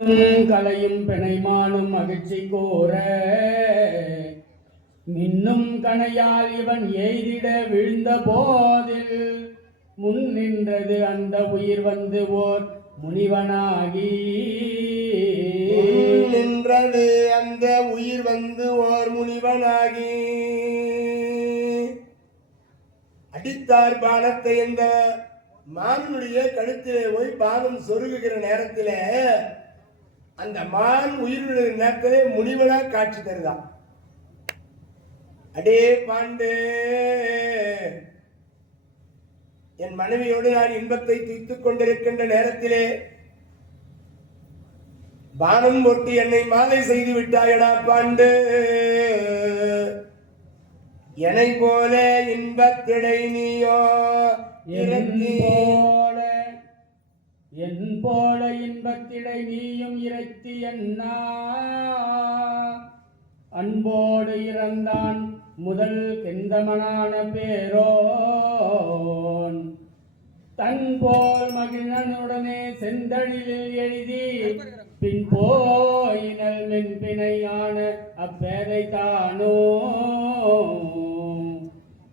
கலையும் பிணைமானும் மகிழ்ச்சி கோர மின்னும் கணையால் இவன் எய்திட விழுந்த போதில் முன் நின்றது அந்த உயிர் வந்து ஓர் முனிவனாகி நின்றது அந்த உயிர் வந்து ஓர் முனிவனாகி அடித்தார் பானத்தை இந்த மானுடைய கழுத்திலே போய் பானம் சொருகுகிற நேரத்தில் அந்த மான் உயிருடைய நேரத்திலே முனிவனா காட்சி தருதான். அடே பாண்டு, என் மனைவியோடு நான் இன்பத்தை துய்த்துக் கொண்டிருக்கின்ற நேரத்திலே பானம் போட்டு என்னை மாலை செய்து விட்டாயடா பாண்டு. என்னை போல இன்பத்திடை நீயோ என் போல இன்பத்திடை நீயும் இறைத்தி என்னா அன்போடு இறந்தான் முதல் கெந்தமனான பேரோன் தன் போல் மகிழனுடனே செந்தழிலில் எழுதி பின் போயினல் மென்பிணையான அப்பேதை தானோ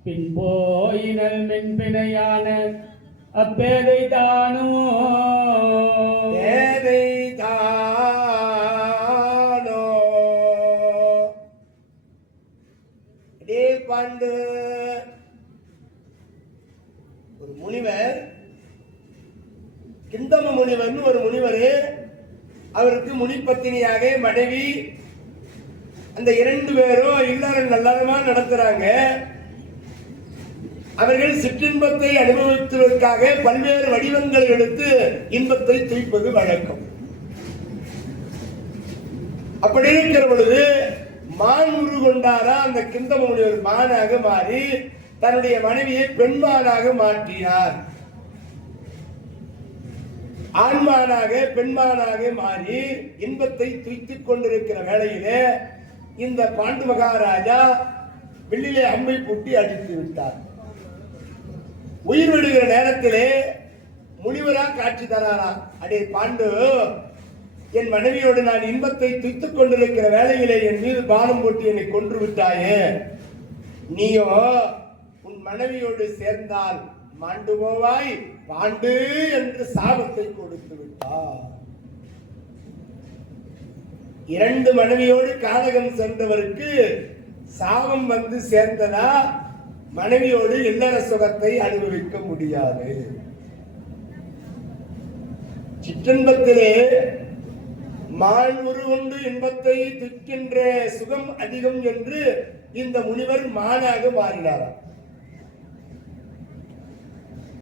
பின் போயினல் மென்பிணையான அப்பேதை தானோ பேதை தானோ. அடே பாண்டு, ஒரு முனிவர், கிந்தம முனிவர் ஒரு முனிவர், அவருக்கு முனிப்பத்தினியாக மனைவி, அந்த இரண்டு பேரும் இல்லறம் நல்லறமா நடத்துறாங்க. அவர்கள் சிற்றின்பத்தை அனுபவிப்பதற்காக பல்வேறு வடிவங்களை எடுத்து இன்பத்தை துய்ப்பது வழக்கம். அப்படி இருக்கிற பொழுது மான் உரு கொண்டாரா அந்த கிந்தம முனிவர் மானாக மாறி தன்னுடைய மனைவியை பெண்மானாக மாற்றினார். ஆண்மானாக பெண்மானாக மாறி இன்பத்தை துய்த்துக் கொண்டிருக்கிற வேளையிலே இந்த பாண்டு மகாராஜா வெள்ளிலே அம்பை பூட்டி அடித்து விட்டார். உயிர் விடுகிற நேரத்திலே முனிவரா காட்சி தராரா. அடே பாண்டு, என் மனைவியோடு நான் இன்பத்தை துய்த்துக் கொண்டிருக்கிற வேளையிலே என் மீது பானம் போட்டு என்னை கொன்று விட்டாயே, நீயோ உன் மனைவியோடு சேர்ந்தால் மாண்டு போவாய் பாண்டு என்று சாபத்தை கொடுத்து விட்டார். இரண்டு மனைவியோடு கானகம் சென்றவருக்கு சாபம் வந்து சேர்ந்ததா, மனைவியோடு இல்லற சுகத்தை அனுபவிக்க முடியாது. சிற்றின்பத்திலே மான் உருகொண்டு இன்பத்தை துய்க்கின்ற சுகம் அதிகம் என்று இந்த முனிவர் மானாக மாறினாராம்.